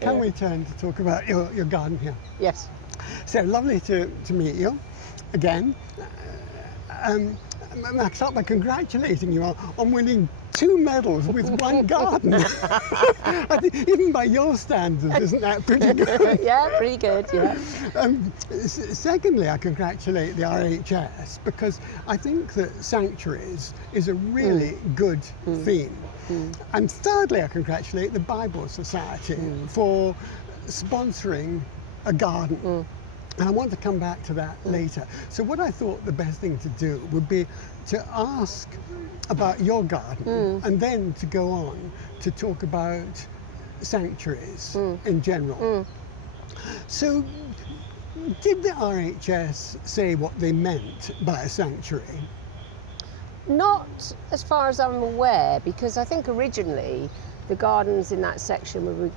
can we turn to talk about your garden here? Yes. So lovely to meet you again. I start by congratulating you on winning 2 medals with one garden. I think even by your standards, isn't that pretty good? Yeah, pretty good, yeah. Secondly, I congratulate the RHS because I think that sanctuaries is a really good theme. And thirdly, I congratulate the Bible Society for sponsoring a garden. And I want to come back to that later. So what I thought the best thing to do would be to ask about your garden and then to go on to talk about sanctuaries in general. So did the RHS say what they meant by a sanctuary? Not as far as I'm aware, because I think originally the gardens in that section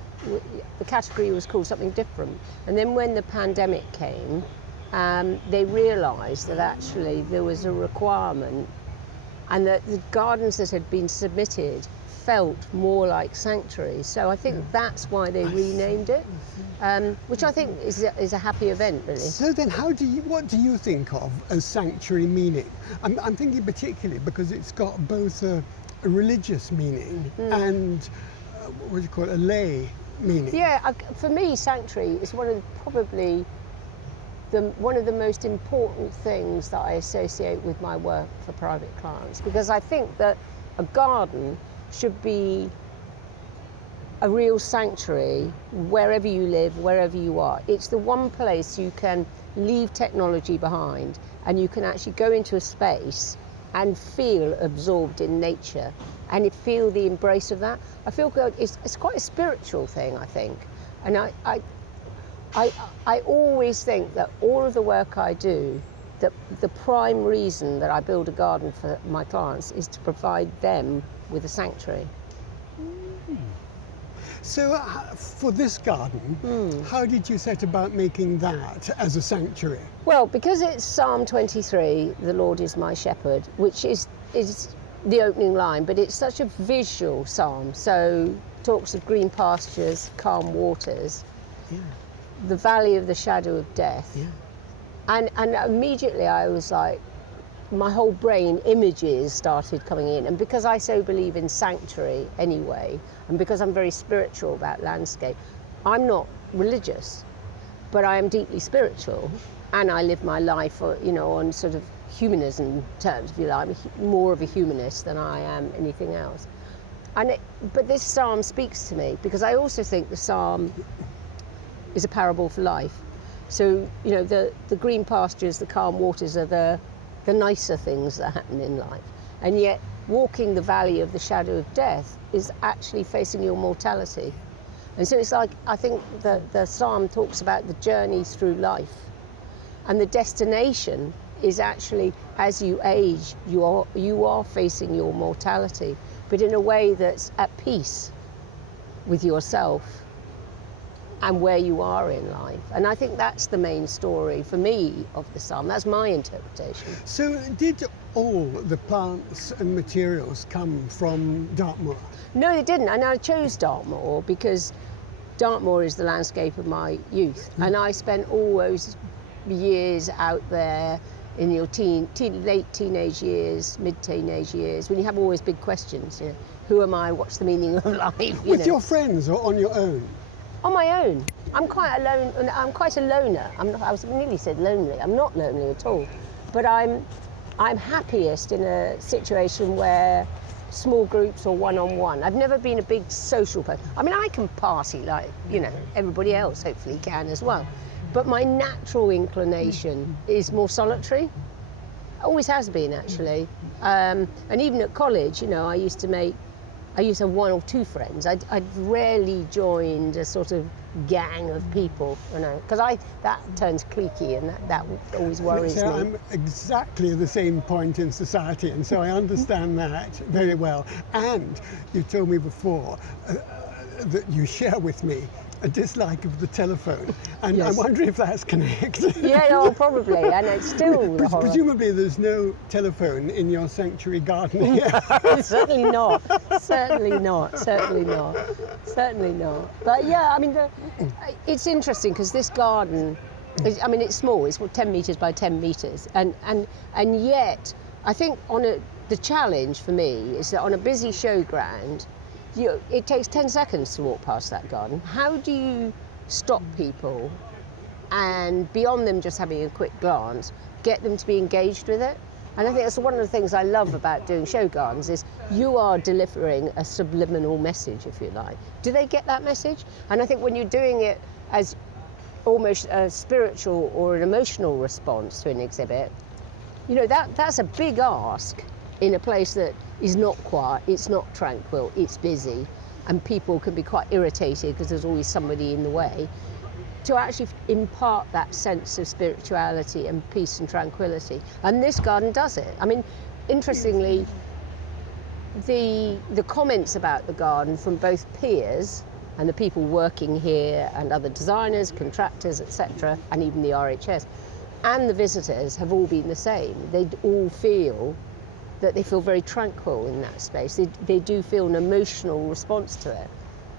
the category was called something different. And then when the pandemic came, they realised that actually there was a requirement and that the gardens that had been submitted felt more like sanctuaries. So I think that's why they renamed it, which I think is a happy event, really. So then what do you think of as sanctuary meaning? I'm thinking particularly because it's got both a religious meaning and what do you call it, a lay meaning. Yeah, for me, sanctuary is one of the most important things that I associate with my work for private clients, because I think that a garden should be a real sanctuary wherever you live, wherever you are. It's the one place you can leave technology behind and you can actually go into a space and feel absorbed in nature and feel the embrace of that. I feel good. It's quite a spiritual thing, I think. And I always think that all of the work I do, that the prime reason that I build a garden for my clients is to provide them with a sanctuary. So for this garden, how did you set about making that as a sanctuary? Well, because it's Psalm 23, the Lord is my shepherd, which is the opening line, but it's such a visual psalm. So talks of green pastures, calm waters, the valley of the shadow of death. And immediately I was like, my whole brain images started coming in. And because I so believe in sanctuary anyway, and because I'm very spiritual about landscape, I'm not religious, but I am deeply spiritual. And I live my life, on sort of humanism terms, if you like. I'm more of a humanist than I am anything else. But this psalm speaks to me because I also think the psalm is a parable for life. So, the green pastures, the calm waters are the nicer things that happen in life. And yet, walking the valley of the shadow of death is actually facing your mortality. And so it's like, I think the psalm talks about the journey through life. And the destination is actually, as you age, you are facing your mortality, but in a way that's at peace with yourself and where you are in life. And I think that's the main story for me of the psalm. That's my interpretation. So did all the plants and materials come from Dartmoor? No, they didn't. And I chose Dartmoor because Dartmoor is the landscape of my youth. And I spent all those years out there in your late teenage years, mid-teenage years, when you have always big questions. Who am I? What's the meaning of life? With your friends or on your own? On my own. I'm quite alone. I'm quite a loner. I was nearly said lonely. I'm not lonely at all. But I'm happiest in a situation where small groups or one-on-one. I've never been a big social person. I mean, I can party like, everybody else hopefully can as well. But my natural inclination is more solitary. Always has been, actually. And even at college, I used to have one or two friends. I'd rarely joined a sort of gang of people, because that turns cliquey, and that always worries me. I'm exactly the same point in society, and so I understand that very well. And you told me before that you share with me a dislike of the telephone, and Yes. I wonder if that's connected. Yeah, no, probably, and it's still the horror. Presumably there's no telephone in your sanctuary garden here. Certainly not. Certainly not. Certainly not. Certainly not. But yeah, I mean, it's interesting because this garden, I mean, it's small. It's 10 metres by 10 metres, and yet I think the challenge for me is that on a busy showground, it takes 10 seconds to walk past that garden. How do you stop people and, beyond them just having a quick glance, get them to be engaged with it? And I think that's one of the things I love about doing show gardens is you are delivering a subliminal message, if you like. Do they get that message? And I think when you're doing it as almost a spiritual or an emotional response to an exhibit, that's a big ask in a place that is not quiet, it's not tranquil, it's busy, and people can be quite irritated because there's always somebody in the way, to actually impart that sense of spirituality and peace and tranquility. And this garden does it. I mean, interestingly, the comments about the garden from both peers and the people working here and other designers, contractors, etc., and even the RHS, and the visitors have all been the same. They all feel that they feel very tranquil in that space. They do feel an emotional response to it.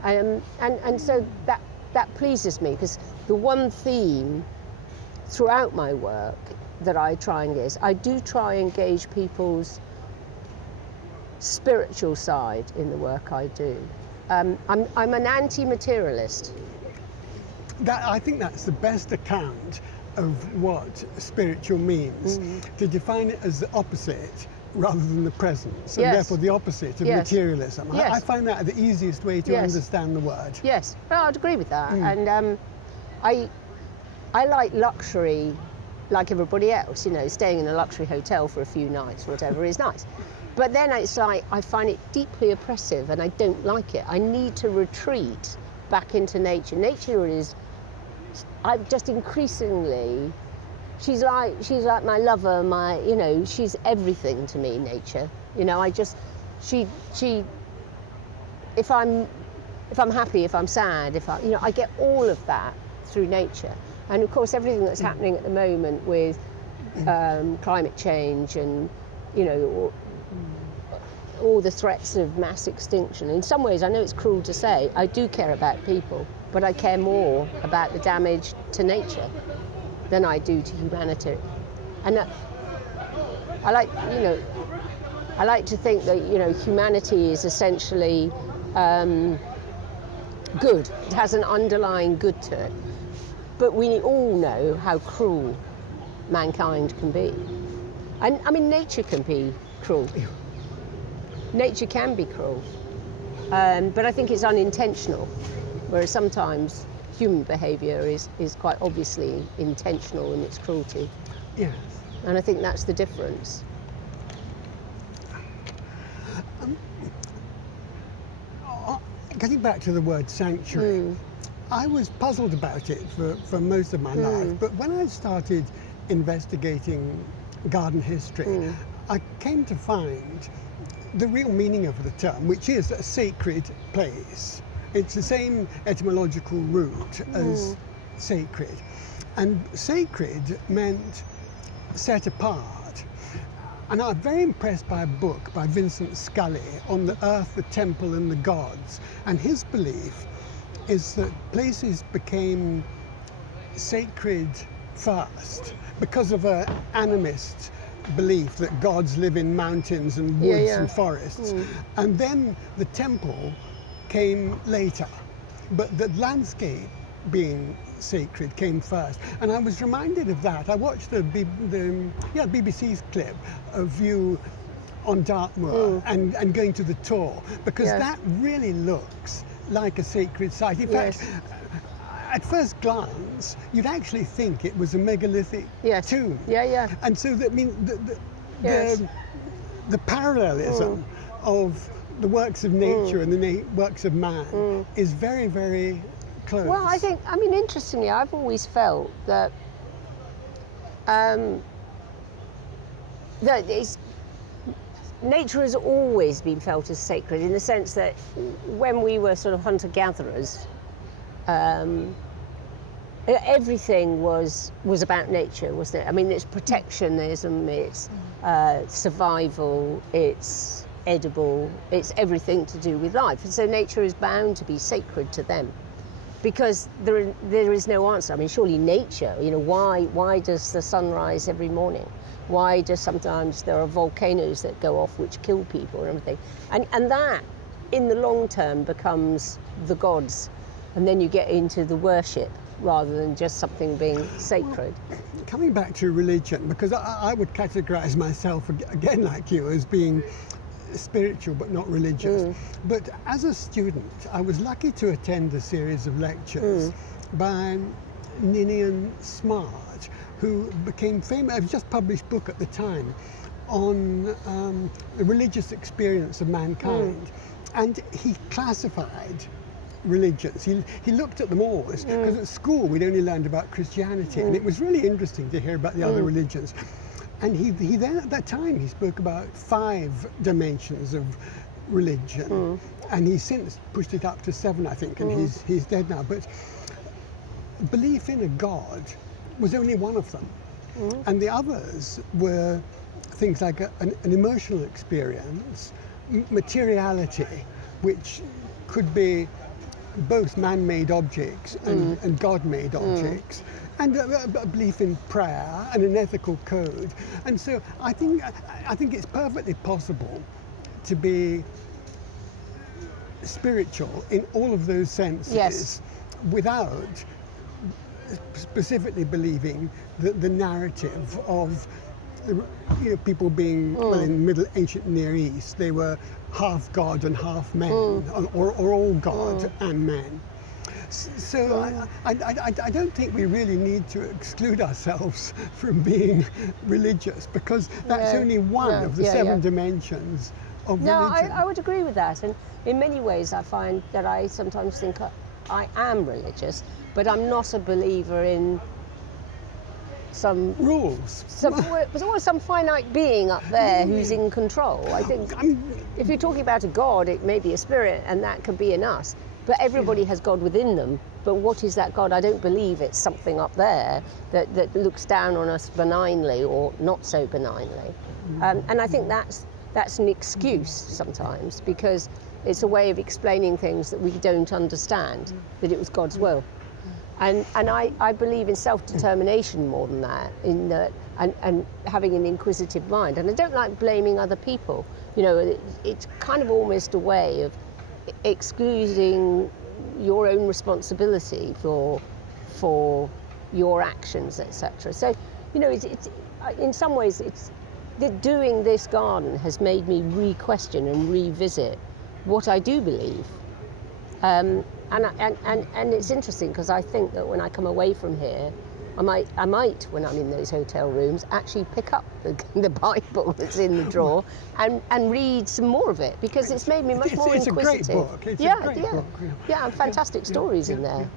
And so that pleases me, because the one theme throughout my work that I try and is I do try and engage people's spiritual side in the work I do. I'm an anti-materialist. I think that's the best account of what spiritual means, to define it as the opposite rather than the presence, and Yes. therefore the opposite of Yes. materialism. Yes. I find that the easiest way to Yes. understand the word. Yes, well, I'd agree with that. And I like luxury like everybody else, staying in a luxury hotel for a few nights or whatever is nice. But then it's like, I find it deeply oppressive and I don't like it. I need to retreat back into nature. Nature is, I've just increasingly, she's like my lover, she's everything to me, nature. If I'm happy, if I'm sad, I get all of that through nature. And of course, everything that's happening at the moment with climate change and, all the threats of mass extinction. In some ways, I know it's cruel to say, I do care about people, but I care more about the damage to nature than I do to humanity. And I like to think that, humanity is essentially good. It has an underlying good to it. But we all know how cruel mankind can be. And I mean, nature can be cruel. Nature can be cruel. But I think it's unintentional, whereas sometimes human behaviour is quite obviously intentional in its cruelty. Yes. And I think that's the difference. Getting back to the word sanctuary, I was puzzled about it for most of my life, but when I started investigating garden history, I came to find the real meaning of the term, which is a sacred place. It's the same etymological root as sacred. And sacred meant set apart. And I'm very impressed by a book by Vincent Scully on the earth, the temple and the gods. And his belief is that places became sacred first because of an animist belief that gods live in mountains and woods and forests. And then the temple came later. But the landscape being sacred came first. And I was reminded of that. I watched the BBC's clip of you on Dartmoor and going to the tour, because that really looks like a sacred site. In fact, at first glance, you'd actually think it was a megalithic tomb. And so that means the parallelism of the works of nature and the works of man is very, very close. Well, I mean, interestingly, I've always felt that nature has always been felt as sacred, in the sense that when we were sort of hunter-gatherers, everything was about nature, wasn't it? I mean, it's protectionism, it's survival, it's edible, it's everything to do with life. And so nature is bound to be sacred to them, because there is no answer. I mean, surely nature, why does the sun rise every morning? Why does sometimes there are volcanoes that go off which kill people and everything? And that, in the long term, becomes the gods. And then you get into the worship rather than just something being sacred. Well, coming back to religion, because I would categorize myself, again like you, as being spiritual but not religious. But as a student, I was lucky to attend a series of lectures by Ninian Smart, who became famous, I've just published a book at the time on the religious experience of mankind. And he classified religions. He looked at them all, because at school we'd only learned about Christianity, and it was really interesting to hear about the other religions. And he then, at that time, he spoke about 5 dimensions of religion, and he's since pushed it up to 7, I think, and he's dead now. But belief in a God was only one of them, and the others were things like an emotional experience, materiality, which could be both man-made objects and God-made objects, and a belief in prayer and an ethical code. And so I think it's perfectly possible to be spiritual in all of those senses, without specifically believing the narrative of people being, well, in Middle Ancient Near East, they were half God and half man, or all God and man. So I don't think we really need to exclude ourselves from being religious, because that's only one of the 7 dimensions of religion. No, I would agree with that. And in many ways I find that I sometimes think I am religious, but I'm not a believer in some rules. Some finite being up there who's in control. I think if you're talking about a God, it may be a spirit, and that could be in us. But everybody has God within them. But what is that God? I don't believe it's something up there that looks down on us benignly or not so benignly. And I think that's an excuse sometimes, because it's a way of explaining things that we don't understand, that it was God's will. And I believe in self-determination more than that, and having an inquisitive mind. And I don't like blaming other people. It's kind of almost a way of excluding your own responsibility for your actions, etc. So, it's in some ways doing this garden has made me re-question and revisit what I do believe. And it's interesting, because I think that when I come away from here, I might, when I'm in those hotel rooms, actually pick up the Bible that's in the drawer and read some more of it, because it's made me much more inquisitive. It's a great book. It's a great book. Yeah, and fantastic stories in there,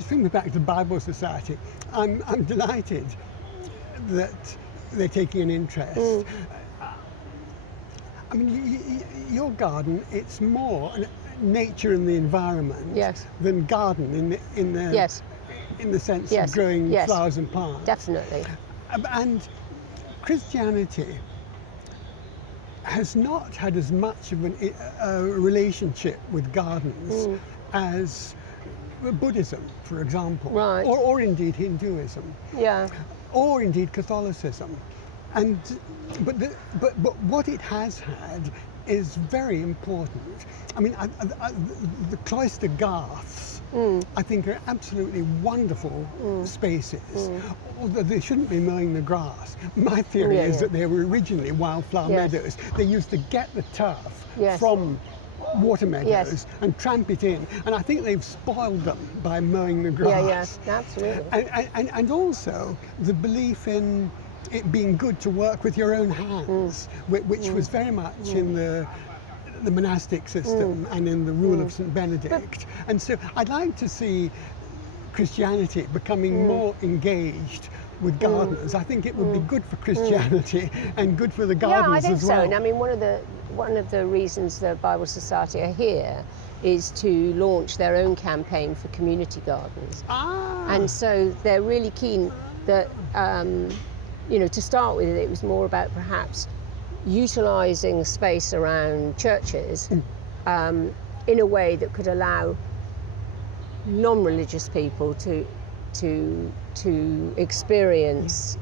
Thinking back to the Bible Society, I'm delighted that they're taking an interest. I mean, your garden, it's more nature and the environment than garden in the sense of growing flowers and plants. Definitely. And Christianity has not had as much of a relationship with gardens as Buddhism, for example, or indeed Hinduism, or indeed Catholicism. But what it has had is very important. I mean, the cloister garths, I think, are absolutely wonderful spaces, although they shouldn't be mowing the grass. My theory is that they were originally wildflower meadows. They used to get the turf from water meadows and tramp it in, and I think they've spoiled them by mowing the grass. Absolutely. And also the belief in it being good to work with your own hands, which was very much in the monastic system and in the rule of St. Benedict. And so I'd like to see Christianity becoming more engaged with gardeners. I think it would be good for Christianity and good for the gardeners as well. Yeah, I think so. And I mean, one of the reasons the Bible Society are here is to launch their own campaign for community gardens. And so they're really keen that, to start with, it was more about perhaps utilising space around churches in a way that could allow non-religious people to experience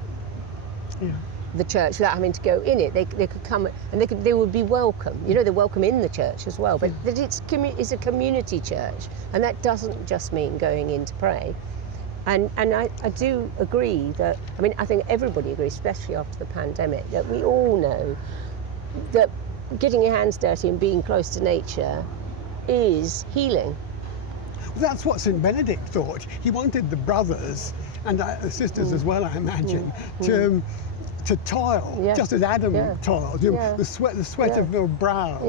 the church without having to go in it. They could come and they would be welcome. They're welcome in the church as well. But that it's a community church, and that doesn't just mean going in to pray. And I do agree that, I think everybody agrees, especially after the pandemic, that we all know that getting your hands dirty and being close to nature is healing. That's what St. Benedict thought. He wanted the brothers and the sisters as well, I imagine, to toil, just as Adam toiled. The sweat of their brow.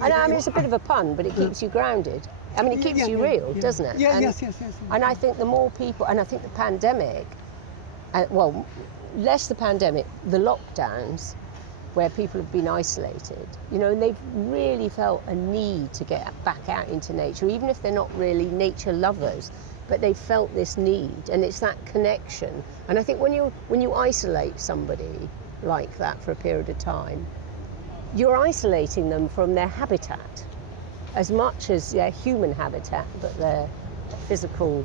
It's a bit of a pun, but it keeps you grounded. It keeps you real, doesn't it? Yes. And I think the more people, and I think the pandemic, less the pandemic, the lockdowns, where people have been isolated, and they've really felt a need to get back out into nature, even if they're not really nature lovers, but they felt this need, and it's that connection. And I think when you isolate somebody like that for a period of time, you're isolating them from their habitat as much as their human habitat, but their physical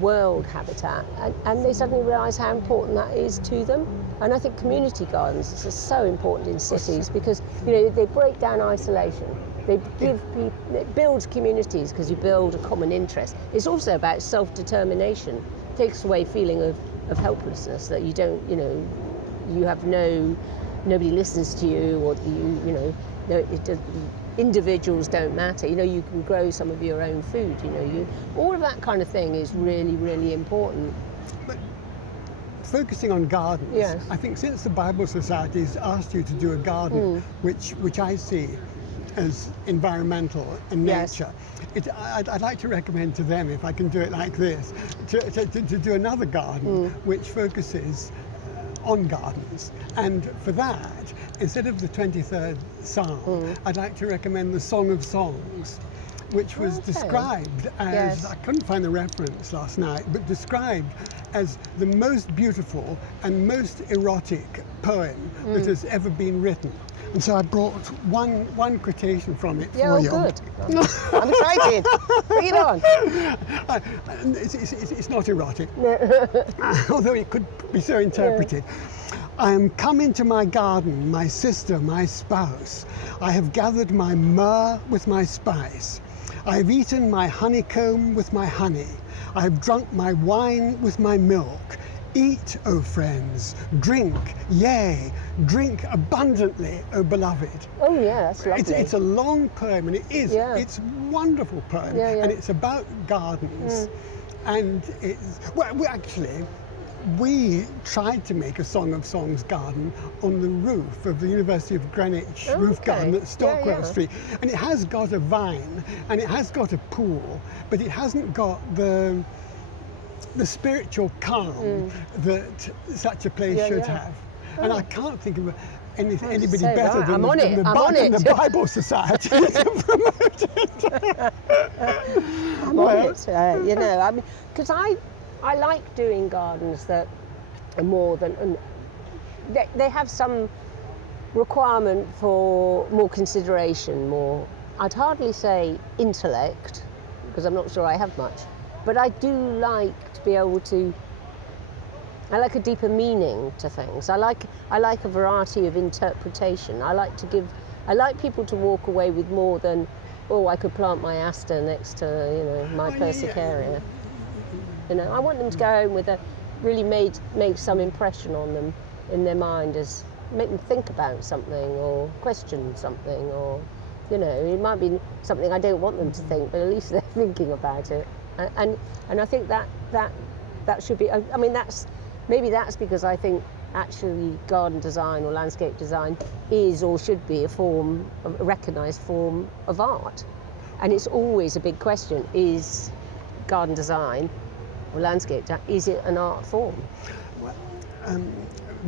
world habitat, and they suddenly realise how important that is to them. And I think community gardens are so important in cities because they break down isolation. They give people, it builds communities because you build a common interest. It's also about self-determination. It takes away feeling of helplessness, that you don't, you have nobody listens to you, or individuals don't matter. You can grow some of your own food. All of that kind of thing is really, really important. But focusing on gardens, I think since the Bible Society has asked you to do a garden, which I see as environmental and nature, I'd like to recommend to them, if I can do it like this, to do another garden which focuses on gardens. And for that, instead of the 23rd Psalm, I'd like to recommend the Song of Songs, which was described as, I couldn't find the reference last night, but described as the most beautiful and most erotic poem that has ever been written. And so I brought one quotation from it for you. Good. I'm excited. Bring it on. It's not erotic, although it could be so interpreted. I am come into my garden, my sister, my spouse. I have gathered my myrrh with my spice. I have eaten my honeycomb with my honey. I have drunk my wine with my milk. Eat, O friends, drink, yea, drink abundantly, O beloved. Oh yeah, that's lovely. It's a long poem, and it is. It's a wonderful poem, and it's about gardens. And it's, we tried to make a Song of Songs garden on the roof of the University of Greenwich roof garden at Stockwell Street. And it has got a vine, and it has got a pool, but it hasn't got the spiritual calm that such a place should have. And I can't think of anybody better than the Bible Society to promote it. I'm on it, because I like doing gardens that are more than, and they have some requirement for more consideration, more, I'd hardly say intellect, because I'm not sure I have much, but I do like to be able to, I like a deeper meaning to things. I like a variety of interpretation. I like people to walk away with more than, I could plant my aster next to, my persicaria. I want them to go home with make some impression on them in their mind, as make them think about something or question something, or it might be something I don't want them to think, but at least they're thinking about it. And I think that should be. That's because I think actually garden design or landscape design is or should be a recognised form of art, and it's always a big question: is garden design or landscape design, is it an art form? Well,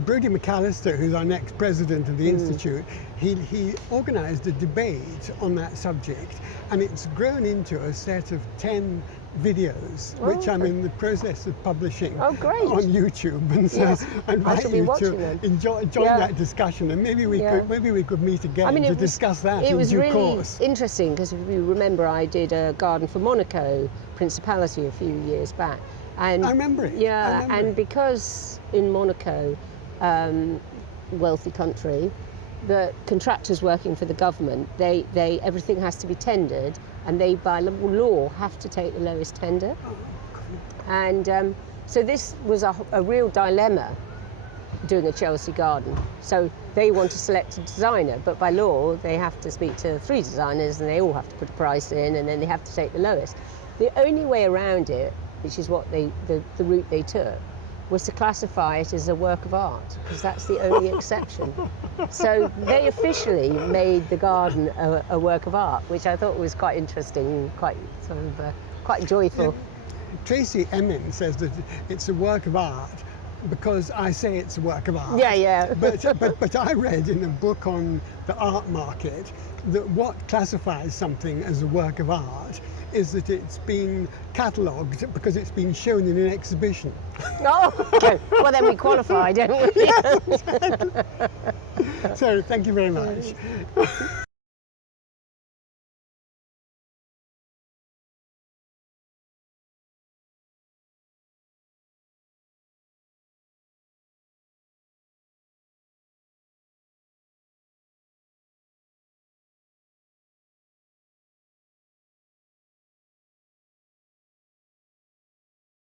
Brodie McAllister, who's our next president of the Institute, he organised a debate on that subject, and it's grown into a set of 10 videos, which I'm in the process of publishing on YouTube. And so I invite you to join that discussion, and maybe we could meet again to discuss that in due course. It was really interesting, because if you remember, I did a garden for Monaco Principality a few years back. And I remember it. Yeah, and because in Monaco, wealthy country, the contractors working for the government, they everything has to be tendered, and they by law have to take the lowest tender. And so this was a real dilemma, doing a Chelsea garden. So they want to select a designer, but by law they have to speak to 3 designers, and they all have to put a price in, and then they have to take the lowest. The only way around it, which is what the route they took, was to classify it as a work of art, because that's the only exception. So they officially made the garden a work of art, which I thought was quite interesting, quite sort of quite joyful. Tracy Emin says that it's a work of art because I say it's a work of art. Yeah. But I read in a book on the art market that what classifies something as a work of art is that it's been catalogued because it's been shown in an exhibition. Oh, okay. Well, then we qualify, don't we? So, thank you very much.